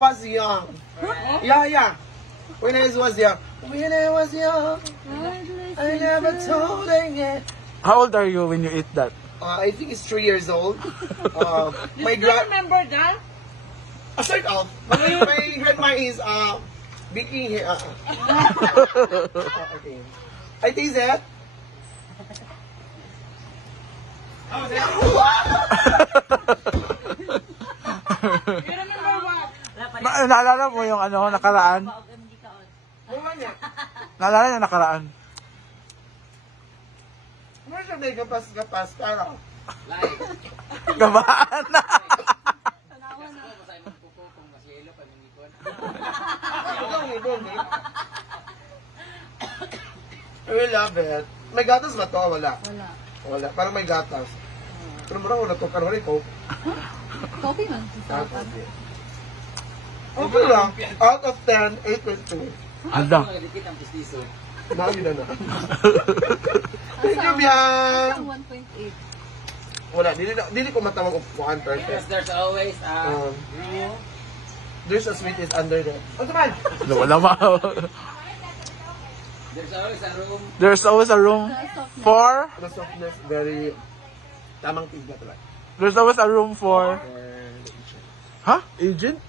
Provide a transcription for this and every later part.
Was young. Yeah. When I was young. When I was young, I never told her. How old are you when you eat that? I think it's 3 years old. My Do you remember that? Aside of, my grandma is baking here. Okay. I taste that. You remember what? Naalala mo yung ano, nakaraan? Naalala niya nakaraan? Ano siya may gapas, pero... Gabaan na! I will love it. May gatas ba to? Wala. Wala. Parang may gatas. Pero parang wala to. Pero wala ko. Coffee man. Okay lang. Out of 10, 8.2. Ada. Nagi na. Thank you, Bian. 1.8. Wala. Dili ko matawag upuan per Yes, there's always There's a sweet is under there. Ano man? Wala ma. there's always a room. There's always a room for... The softness, very... Tamang tiga talaga. There's always a room for... For the kitchen. Ha? Agent?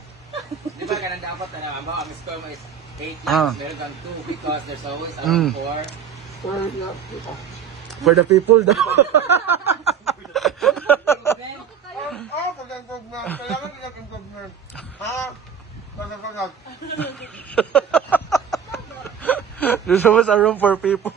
Di ba ganun dapat na naman, ang score mo is 8 Ah. meron kang 2 because there's always a room for... For the... For the people daw. Pagkagog na. Kailangan pinagagog na. Ha? Pagkagog. There's always a room for people.